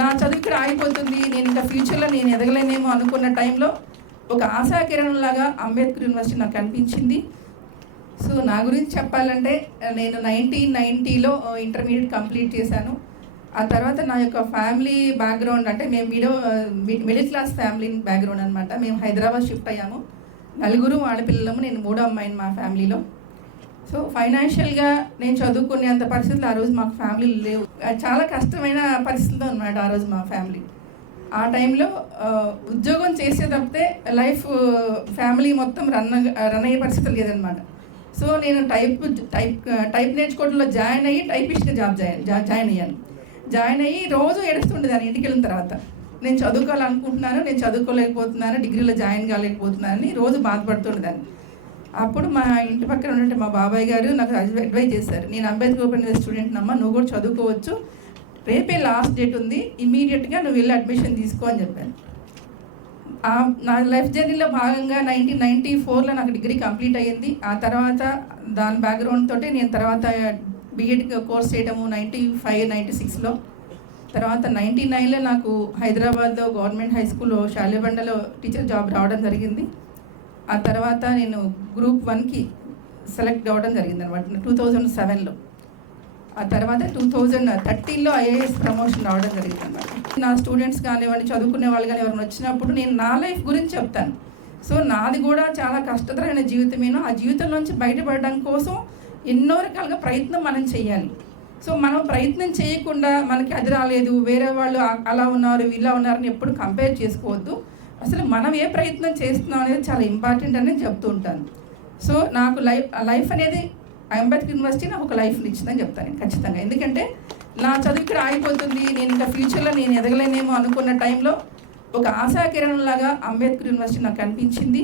నా చదువు ఇక్కడ ఆగిపోతుంది, నేను ఇంకా ఫ్యూచర్లో నేను ఎదగలేనేమో అనుకున్న టైంలో ఒక ఆశాకిరణంలాగా అంబేద్కర్ యూనివర్సిటీ నాకు కనిపించింది. సో నా గురించి చెప్పాలంటే నేను 1990లో ఇంటర్మీడియట్ కంప్లీట్ చేశాను. ఆ తర్వాత నా యొక్క ఫ్యామిలీ బ్యాక్గ్రౌండ్ అంటే మేము మిడిల్ క్లాస్ ఫ్యామిలీ బ్యాక్గ్రౌండ్ అనమాట. మేము హైదరాబాద్ షిఫ్ట్ అయ్యాము, 4 ఆడపిల్లలము, నేను 3వ అమ్మాయిని మా ఫ్యామిలీలో. సో ఫైనాన్షియల్గా నేను చదువుకునేంత పరిస్థితులు ఆ రోజు మాకు ఫ్యామిలీలు లేవు. చాలా కష్టమైన పరిస్థితుల్లో అనమాట ఆ రోజు మా ఫ్యామిలీ. ఆ టైంలో ఉద్యోగం చేసే తప్పితే లైఫ్ ఫ్యామిలీ మొత్తం రన్ అయ్యే పరిస్థితులు లేదనమాట. సో నేను టైప్ నేర్చుకోవడంలో జాయిన్ అయ్యి టైపిస్ట్గా జాయిన్ అయ్యాను. జాయిన్ అయ్యి రోజు ఏడుస్తుండేదాన్ని ఇంటికి వెళ్ళిన తర్వాత. నేను చదువుకోవాలనుకుంటున్నాను, నేను చదువుకోలేకపోతున్నాను, డిగ్రీలో జాయిన్ కాలేకపోతున్నాను అని రోజు బాధపడుతుండేదాన్ని. అప్పుడు మా ఇంటి పక్కన ఉన్నట్టు మా బాబాయ్ గారు నాకు అడ్వైజ్ చేశారు, నేను అంబేద్కర్ ఓపెన్ యూనివర్సిటీ స్టూడెంట్ అమ్మ, నువ్వు కూడా చదువుకోవచ్చు, రేపే లాస్ట్ డేట్ ఉంది, ఇమీడియట్గా నువ్వు వెళ్ళి అడ్మిషన్ తీసుకో అని చెప్పాను. నా లైఫ్ జర్నీలో భాగంగా 1994లో నాకు డిగ్రీ కంప్లీట్ అయ్యింది. ఆ తర్వాత దాని బ్యాక్గ్రౌండ్ తోటి నేను తర్వాత బీఎడ్ కోర్స్ చేయడము 95-96లో. తర్వాత 99లో నాకు హైదరాబాద్లో గవర్నమెంట్ హై స్కూల్లో శాలిబండలో టీచర్ జాబ్ రావడం జరిగింది. ఆ తర్వాత నేను గ్రూప్ 1కి సెలెక్ట్ అవ్వడం జరిగింది అనమాట 2007లో. ఆ తర్వాత 2013లో ఐఏఎస్ ప్రమోషన్ రావడం జరిగింది అనమాట. నా స్టూడెంట్స్ కానివ్వండి, చదువుకునే వాళ్ళు కానీ ఎవరైనా వచ్చినప్పుడు నేను నా లైఫ్ గురించి చెప్తాను. సో నాది కూడా చాలా కష్టతరమైన జీవితమేనో, ఆ జీవితం నుంచి బయటపడడం కోసం ఎన్నో రకాలుగా ప్రయత్నం మనం చేయాలి. సో మనం ప్రయత్నం చేయకుండా మనకి అది రాలేదు, వేరే వాళ్ళు అలా ఉన్నారు ఇలా ఉన్నారని ఎప్పుడు కంపేర్ చేసుకోవద్దు. అసలు మనం ఏ ప్రయత్నం చేస్తున్నాం అనేది చాలా ఇంపార్టెంట్ అనేది చెప్తూ ఉంటాను. సో నాకు లైఫ్ అనేది అంబేద్కర్ యూనివర్సిటీ నాకు ఒక లైఫ్ని ఇచ్చిందని చెప్తాను నేను ఖచ్చితంగా. ఎందుకంటే నా చదువు ఇక్కడ ఆగిపోతుంది, నేను ఇంకా ఫ్యూచర్లో నేను ఎదగలేనేమో అనుకున్న టైంలో ఒక ఆశాకిరణంలాగా అంబేద్కర్ యూనివర్సిటీ నాకు కనిపించింది.